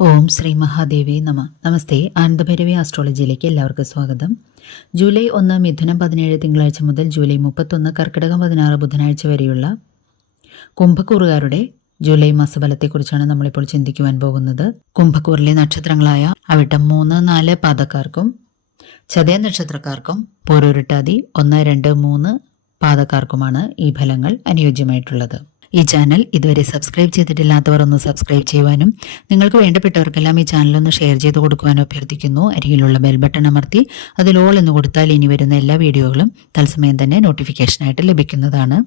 ഓം ശ്രീ മഹാദേവി നമ. നമസ്തേ. ആനന്ദഭൈരവി ആസ്ട്രോളജിയിലേക്ക് എല്ലാവർക്കും സ്വാഗതം. ജൂലൈ 1 മിഥുനം 17 തിങ്കളാഴ്ച മുതൽ ജൂലൈ 31 കർക്കിടകം 16 ബുധനാഴ്ച വരെയുള്ള കുംഭക്കൂറുകാരുടെ ജൂലൈ മാസഫലത്തെക്കുറിച്ചാണ് നമ്മളിപ്പോൾ ചിന്തിക്കുവാൻ പോകുന്നത്. കുംഭക്കൂറിലെ നക്ഷത്രങ്ങളായ അവിട്ടം 3, 4 പാദക്കാർക്കും ചതയ നക്ഷത്രക്കാർക്കും പോരുരുട്ടാതി 1, 2, 3 പാദക്കാർക്കുമാണ് ഈ ഫലങ്ങൾ അനുയോജ്യമായിട്ടുള്ളത്. ഈ ചാനൽ ഇതുവരെ സബ്സ്ക്രൈബ് ചെയ്തിട്ടില്ലാത്തവർ ഒന്ന് സബ്സ്ക്രൈബ് ചെയ്യുവാനും നിങ്ങൾക്ക് വേണ്ടപ്പെട്ടവർക്കെല്ലാം ഈ ചാനലൊന്ന് ഷെയർ ചെയ്ത് കൊടുക്കുവാനും അഭ്യർത്ഥിക്കുന്നു. അരികിലുള്ള ബെൽ ബട്ടൺ അമർത്തി അതിൽ ഓൾ എന്ന് കൊടുത്താൽ ഇനി വരുന്ന എല്ലാ വീഡിയോകളും തത്സമയം തന്നെ നോട്ടിഫിക്കേഷനായിട്ട് ലഭിക്കുന്നതാണ്.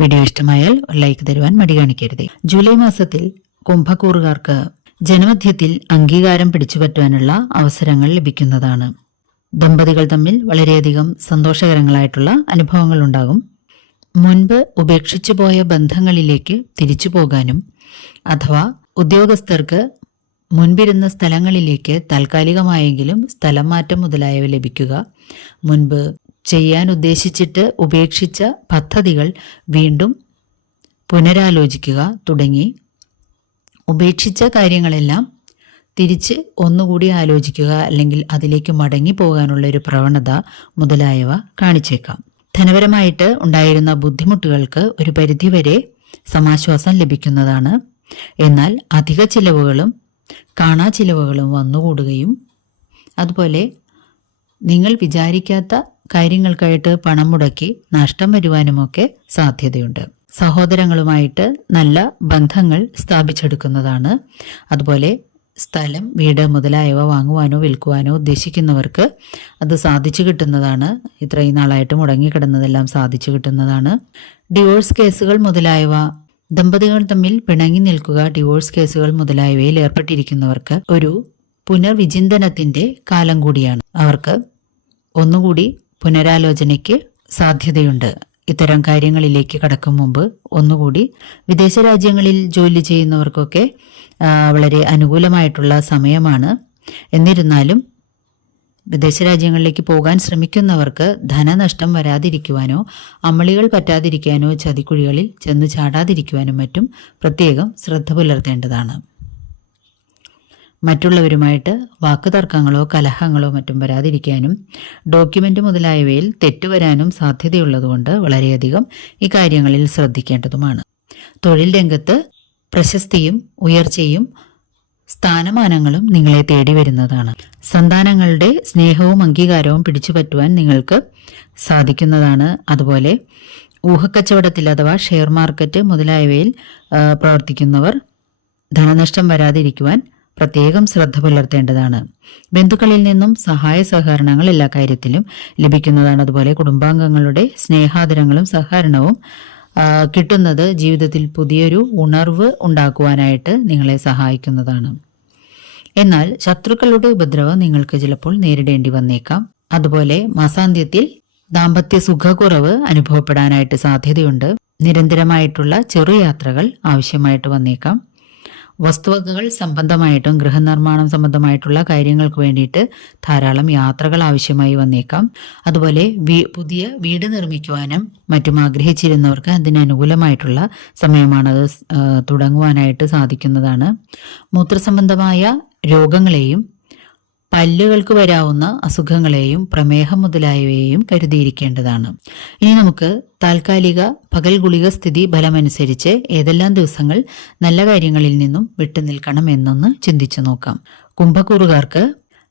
വീഡിയോ ഇഷ്ടമായാൽ ഒരു ലൈക്ക് തരുവാൻ മടി കാണിക്കരുത്. ജൂലൈ മാസത്തിൽ കുംഭക്കൂറുകാർക്ക് ജനമധ്യത്തിൽ അംഗീകാരം പിടിച്ചുപറ്റുവാനുള്ള അവസരങ്ങൾ ലഭിക്കുന്നതാണ്. ദമ്പതികൾ തമ്മിൽ വളരെയധികം സന്തോഷകരങ്ങളായിട്ടുള്ള അനുഭവങ്ങൾ ഉണ്ടാകും. മുൻപ് ഉപേക്ഷിച്ചു പോയ ബന്ധങ്ങളിലേക്ക് തിരിച്ചു പോകാനും അഥവാ ഉദ്യോഗസ്ഥർക്ക് മുൻപിരുന്ന സ്ഥലങ്ങളിലേക്ക് താൽക്കാലികമായെങ്കിലും സ്ഥലം മാറ്റം മുതലായവ ലഭിക്കുക, മുൻപ് ചെയ്യാൻ ഉദ്ദേശിച്ചിട്ട് ഉപേക്ഷിച്ച പദ്ധതികൾ വീണ്ടും പുനരാലോചിക്കുക തുടങ്ങി ഉപേക്ഷിച്ച കാര്യങ്ങളെല്ലാം തിരിച്ച് ഒന്നുകൂടി ആലോചിക്കുക അല്ലെങ്കിൽ അതിലേക്ക് മടങ്ങി പോകാനുള്ള ഒരു പ്രവണത മുതലായവ കാണിച്ചേക്കാം. ധനപരമായിട്ട് ഉണ്ടായിരുന്ന ബുദ്ധിമുട്ടുകൾക്ക് ഒരു പരിധിവരെ സമാശ്വാസം ലഭിക്കുന്നതാണ്. എന്നാൽ അധിക ചിലവുകളും കാണാ ചിലവുകളും വന്നുകൂടുകയും അതുപോലെ നിങ്ങൾ വിചാരിക്കാത്ത കാര്യങ്ങൾക്കായിട്ട് പണം മുടക്കി നഷ്ടം വരുവാനുമൊക്കെ സാധ്യതയുണ്ട്. സഹോദരങ്ങളുമായിട്ട് നല്ല ബന്ധങ്ങൾ സ്ഥാപിച്ചെടുക്കുന്നതാണ്. അതുപോലെ സ്ഥലം, വീട് മുതലായവ വാങ്ങുവാനോ വിൽക്കുവാനോ ഉദ്ദേശിക്കുന്നവർക്ക് അത് സാധിച്ചു കിട്ടുന്നതാണ്. ഇത്രയും നാളായിട്ട് മുടങ്ങിക്കിടന്നതെല്ലാം സാധിച്ചു കിട്ടുന്നതാണ്. ഡിവോഴ്സ് കേസുകൾ മുതലായവ, ദമ്പതികൾ തമ്മിൽ പിണങ്ങി നിൽക്കുക, ഡിവോഴ്സ് കേസുകൾ മുതലായവയിൽ ഏർപ്പെട്ടിരിക്കുന്നവർക്ക് ഒരു പുനർവിചിന്തനത്തിന്റെ കാലം കൂടിയാണ്. അവർക്ക് ഒന്നുകൂടി പുനരാലോചനയ്ക്ക് സാധ്യതയുണ്ട്. ഇത്തരം കാര്യങ്ങളിലേക്ക് കടക്കും മുമ്പ് ഒന്നുകൂടി വിദേശ രാജ്യങ്ങളിൽ ജോലി ചെയ്യുന്നവർക്കൊക്കെ വളരെ അനുകൂലമായിട്ടുള്ള സമയമാണ്. എന്നിരുന്നാലും വിദേശ രാജ്യങ്ങളിലേക്ക് പോകാൻ ശ്രമിക്കുന്നവർക്ക് ധനനഷ്ടം വരാതിരിക്കുവാനോ അമളികൾ പറ്റാതിരിക്കാനോ ചതിക്കുഴികളിൽ ചെന്ന് ചാടാതിരിക്കുവാനും മറ്റും പ്രത്യേകം ശ്രദ്ധ പുലർത്തേണ്ടതാണ്. മറ്റുള്ളവരുമായിട്ട് വാക്കുതർക്കങ്ങളോ കലഹങ്ങളോ മറ്റും വരാതിരിക്കാനും ഡോക്യുമെന്റ് മുതലായവയിൽ തെറ്റുവരാനും സാധ്യതയുള്ളതുകൊണ്ട് വളരെയധികം ഈ കാര്യങ്ങളിൽ ശ്രദ്ധിക്കേണ്ടതുമാണ്. തൊഴിൽ രംഗത്ത് പ്രശസ്തിയും ഉയർച്ചയും സ്ഥാനമാനങ്ങളും നിങ്ങളെ തേടി വരുന്നതാണ്. സന്താനങ്ങളുടെ സ്നേഹവും അംഗീകാരവും പിടിച്ചുപറ്റുവാൻ നിങ്ങൾക്ക് സാധിക്കുന്നതാണ്. അതുപോലെ ഊഹക്കച്ചവടത്തിൽ അഥവാ ഷെയർ മാർക്കറ്റ് മുതലായവയിൽ പ്രവർത്തിക്കുന്നവർ ധനനഷ്ടം വരാതിരിക്കുവാൻ പ്രത്യേകം ശ്രദ്ധ പുലർത്തേണ്ടതാണ്. ബന്ധുക്കളിൽ നിന്നും സഹായ സഹകരണങ്ങൾ എല്ലാ കാര്യത്തിലും ലഭിക്കുന്നതാണ്. അതുപോലെ കുടുംബാംഗങ്ങളുടെ സ്നേഹാദരങ്ങളും സഹകരണവും കിട്ടുന്നത് ജീവിതത്തിൽ പുതിയൊരു ഉണർവ് ഉണ്ടാക്കുവാനായിട്ട് നിങ്ങളെ സഹായിക്കുന്നതാണ്. എന്നാൽ ശത്രുക്കളുടെ ഉപദ്രവം നിങ്ങൾക്ക് ചിലപ്പോൾ നേരിടേണ്ടി വന്നേക്കാം. അതുപോലെ മാസാന്ത്യത്തിൽ ദാമ്പത്യ സുഖക്കുറവ് അനുഭവപ്പെടാനായിട്ട് സാധ്യതയുണ്ട്. നിരന്തരമായിട്ടുള്ള ചെറുയാത്രകൾ ആവശ്യമായിട്ട് വന്നേക്കാം. വസ്തുവകകൾ സംബന്ധമായിട്ടും ഗൃഹനിർമ്മാണം സംബന്ധമായിട്ടുള്ള കാര്യങ്ങൾക്ക് വേണ്ടിയിട്ട് ധാരാളം യാത്രകൾ ആവശ്യമായി വന്നേക്കാം. അതുപോലെ പുതിയ വീട് നിർമ്മിക്കുവാനും മറ്റും ആഗ്രഹിച്ചിരുന്നവർക്ക് അതിന് അനുകൂലമായിട്ടുള്ള സമയമാണ്. അത് തുടങ്ങുവാനായിട്ട് സാധിക്കുന്നതാണ്. മൂത്രസംബന്ധമായ രോഗങ്ങളെയും പല്ലുകൾക്ക് വരാവുന്ന അസുഖങ്ങളെയും പ്രമേഹം മുതലായവയെയും കരുതിയിരിക്കേണ്ടതാണ്. ഇനി നമുക്ക് താൽക്കാലിക പകൽ ഗുളിക സ്ഥിതി ഫലമനുസരിച്ച് ഏതെല്ലാം ദിവസങ്ങൾ നല്ല കാര്യങ്ങളിൽ നിന്നും വിട്ടുനിൽക്കണം എന്നൊന്ന് ചിന്തിച്ചു നോക്കാം. കുംഭക്കൂറുകാർക്ക്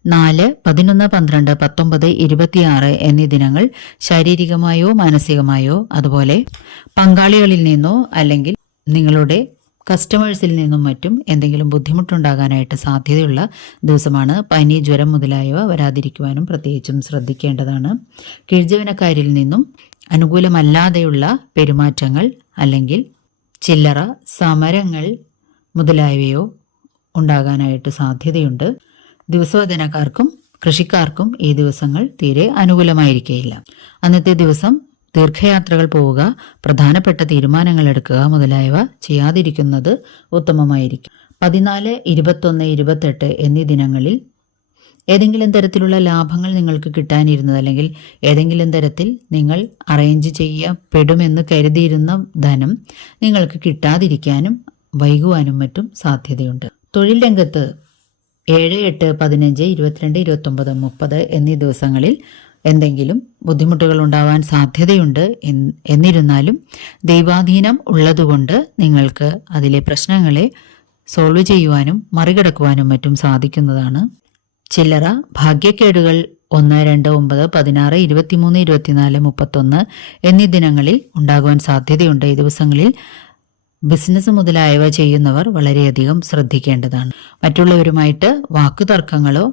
4, 11, 12, 19, 26 എന്നീ ദിനങ്ങൾ ശാരീരികമായോ മാനസികമായോ അതുപോലെ പങ്കാളികളിൽ നിന്നോ അല്ലെങ്കിൽ നിങ്ങളുടെ കസ്റ്റമേഴ്സിൽ നിന്നും മറ്റും എന്തെങ്കിലും ബുദ്ധിമുട്ടുണ്ടാകാനായിട്ട് സാധ്യതയുള്ള ദിവസമാണ്. പനി, ജ്വരം മുതലായവ വരാതിരിക്കുവാനും പ്രത്യേകിച്ചും ശ്രദ്ധിക്കേണ്ടതാണ്. കീഴ്ജീവനക്കാരിൽ നിന്നും അനുകൂലമല്ലാതെയുള്ള പെരുമാറ്റങ്ങൾ അല്ലെങ്കിൽ ചില്ലറ സമരങ്ങൾ മുതലായവയോ ഉണ്ടാകാനായിട്ട് സാധ്യതയുണ്ട്. ദിവസവേതനക്കാർക്കും കൃഷിക്കാർക്കും ഈ ദിവസങ്ങൾ തീരെ അനുകൂലമായിരിക്കുകയില്ല. അന്നത്തെ ദിവസം ദീർഘയാത്രകൾ പോവുക, പ്രധാനപ്പെട്ട തീരുമാനങ്ങൾ എടുക്കുക മുതലായവ ചെയ്യാതിരിക്കുന്നത് ഉത്തമമായിരിക്കും. 14, 21, 28 എന്നീ ദിനങ്ങളിൽ ഏതെങ്കിലും തരത്തിലുള്ള ലാഭങ്ങൾ നിങ്ങൾക്ക് കിട്ടാനിരുന്നത് അല്ലെങ്കിൽ ഏതെങ്കിലും തരത്തിൽ നിങ്ങൾ അറേഞ്ച് ചെയ്യപ്പെടുമെന്ന് കരുതിയിരുന്ന ധനം നിങ്ങൾക്ക് കിട്ടാതിരിക്കാനും വൈകുവാനും മറ്റും സാധ്യതയുണ്ട്. തൊഴിൽ രംഗത്ത് 7, 8, 15, 22, 29, 30 എന്നീ ദിവസങ്ങളിൽ എന്തെങ്കിലും ബുദ്ധിമുട്ടുകൾ ഉണ്ടാവാൻ സാധ്യതയുണ്ട്. എന്നിരുന്നാലും ദൈവാധീനം ഉള്ളതുകൊണ്ട് നിങ്ങൾക്ക് അതിലെ പ്രശ്നങ്ങളെ സോൾവ് ചെയ്യുവാനും മറികടക്കുവാനും മറ്റും സാധിക്കുന്നതാണ്. ചില്ലറ ഭാഗ്യക്കേടുകൾ 1, 2, 9, 16, 23, 24, 31 എന്നീ ദിനങ്ങളിൽ ഉണ്ടാകുവാൻ സാധ്യതയുണ്ട്. ഈ ദിവസങ്ങളിൽ ബിസിനസ് മുതലായവ ചെയ്യുന്നവർ വളരെയധികം ശ്രദ്ധിക്കേണ്ടതാണ്. മറ്റുള്ളവരുമായിട്ട് വാക്കുതർക്കങ്ങളോ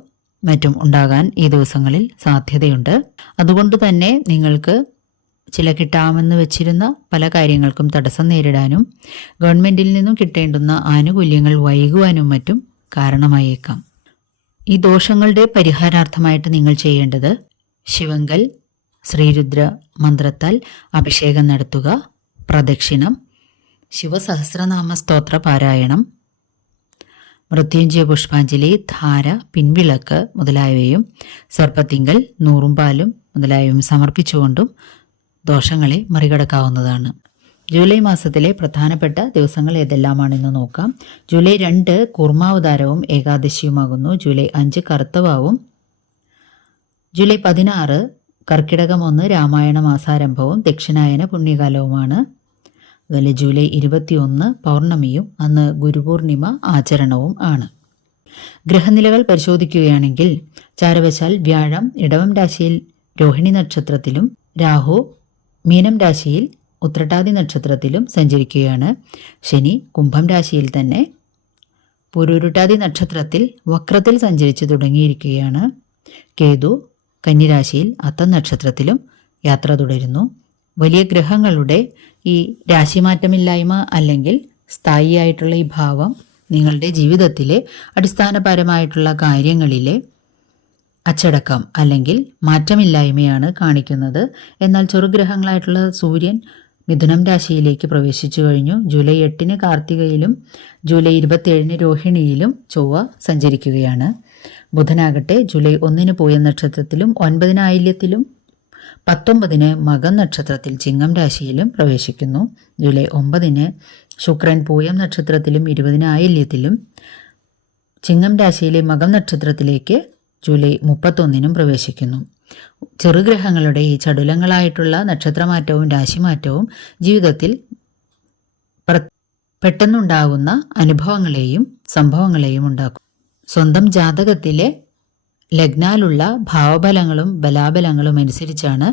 മറ്റും ഉണ്ടാകാൻ ഈ ദിവസങ്ങളിൽ സാധ്യതയുണ്ട്. അതുകൊണ്ട് തന്നെ നിങ്ങൾക്ക് ചില കിട്ടാമെന്ന് വെച്ചിരുന്ന പല കാര്യങ്ങൾക്കും തടസ്സം നേരിടാനും ഗവൺമെന്റിൽ നിന്നും കിട്ടേണ്ടുന്ന ആനുകൂല്യങ്ങൾ വൈകുവാനും മറ്റും കാരണമായേക്കാം. ഈ ദോഷങ്ങളുടെ പരിഹാരാർത്ഥമായിട്ട് നിങ്ങൾ ചെയ്യേണ്ടത് ശിവങ്കൽ ശ്രീരുദ്ര മന്ത്രത്താൽ അഭിഷേകം നടത്തുക, പ്രദക്ഷിണം, ശിവസഹസ്രനാമ സ്തോത്ര പാരായണം, മൃത്യുഞ്ജയ പുഷ്പാഞ്ജലി, ധാര, പിൻവിളക്ക് മുതലായവയും സർപ്പത്തിങ്കൽ നൂറും പാലും മുതലായവയും സമർപ്പിച്ചുകൊണ്ടും ദോഷങ്ങളെ മറികടക്കാവുന്നതാണ്. ജൂലൈ മാസത്തിലെ പ്രധാനപ്പെട്ട ദിവസങ്ങൾ ഏതെല്ലാമാണെന്ന് നോക്കാം. ജൂലൈ 2 കൂർമാവതാരവും ഏകാദശിയുമാകുന്നു. ജൂലൈ 5 കറുത്തവാവും. ജൂലൈ 16 കർക്കിടകം 1 രാമായണ മാസാരംഭവും ദക്ഷിണായന പുണ്യകാലവുമാണ്. അതുപോലെ ജൂലൈ 21 പൗർണമിയും അന്ന് ഗുരുപൂർണിമ ആചരണവും ആണ്. ഗ്രഹനിലകൾ പരിശോധിക്കുകയാണെങ്കിൽ ചാരവശാൽ വ്യാഴം ഇടവം രാശിയിൽ രോഹിണി നക്ഷത്രത്തിലും രാഹു മീനം രാശിയിൽ ഉത്രട്ടാതി നക്ഷത്രത്തിലും സഞ്ചരിക്കുകയാണ്. ശനി കുംഭം രാശിയിൽ തന്നെ പൂരുരുട്ടാതി നക്ഷത്രത്തിൽ വക്രത്തിൽ സഞ്ചരിച്ചു തുടങ്ങിയിരിക്കുകയാണ്. കേതു കന്നിരാശിയിൽ അത്തം നക്ഷത്രത്തിലും യാത്ര തുടരുന്നു. വലിയ ഗ്രഹങ്ങളുടെ ഈ രാശിമാറ്റമില്ലായ്മ അല്ലെങ്കിൽ സ്ഥായിയായിട്ടുള്ള ഈ ഭാവം നിങ്ങളുടെ ജീവിതത്തിലെ അടിസ്ഥാനപരമായിട്ടുള്ള കാര്യങ്ങളിലെ അച്ചടക്കം അല്ലെങ്കിൽ മാറ്റമില്ലായ്മയാണ് കാണിക്കുന്നത്. എന്നാൽ ചെറുഗ്രഹങ്ങളായിട്ടുള്ള സൂര്യൻ മിഥുനം രാശിയിലേക്ക് പ്രവേശിച്ചു കഴിഞ്ഞു. ജൂലൈ 8 കാർത്തികയിലും ജൂലൈ 27 രോഹിണിയിലും ചൊവ്വ സഞ്ചരിക്കുകയാണ്. ബുധനാകട്ടെ ജൂലൈ 1 പൂയം നക്ഷത്രത്തിലും 9 ആയില്യത്തിലും 19 മകം നക്ഷത്രത്തിൽ ചിങ്ങം രാശിയിലും പ്രവേശിക്കുന്നു. ജൂലൈ 9 ശുക്രൻ പൂയം നക്ഷത്രത്തിലും 20 ആയില്യത്തിലും ചിങ്ങം രാശിയിലെ മകം നക്ഷത്രത്തിലേക്ക് ജൂലൈ 31 പ്രവേശിക്കുന്നു. ചെറുഗ്രഹങ്ങളുടെ ഈ ചടുലങ്ങളായിട്ടുള്ള നക്ഷത്രമാറ്റവും രാശിമാറ്റവും ജീവിതത്തിൽ പെട്ടെന്നുണ്ടാകുന്ന അനുഭവങ്ങളെയും സംഭവങ്ങളെയും ഉണ്ടാക്കും. സ്വന്തം ജാതകത്തിലെ ലഗ്നാലുള്ള ഭാവബലങ്ങളും ബലാബലങ്ങളും അനുസരിച്ചാണ്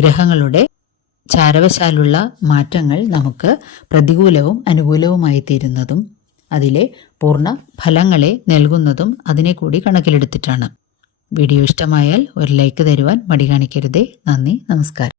ഗ്രഹങ്ങളുടെ ചാരവശാലുള്ള മാറ്റങ്ങൾ നമുക്ക് പ്രതികൂലവും അനുകൂലവുമായി തീരുന്നതും അതിലെ പൂർണ്ണ ഫലങ്ങളെ നൽകുന്നതും അതിനെ കൂടി കണക്കിലെടുത്തിട്ടാണ്. വീഡിയോ ഇഷ്ടമായാൽ ഒരു ലൈക്ക് തരുവാൻ മടി കാണിക്കരുതേ. നന്ദി, നമസ്കാരം.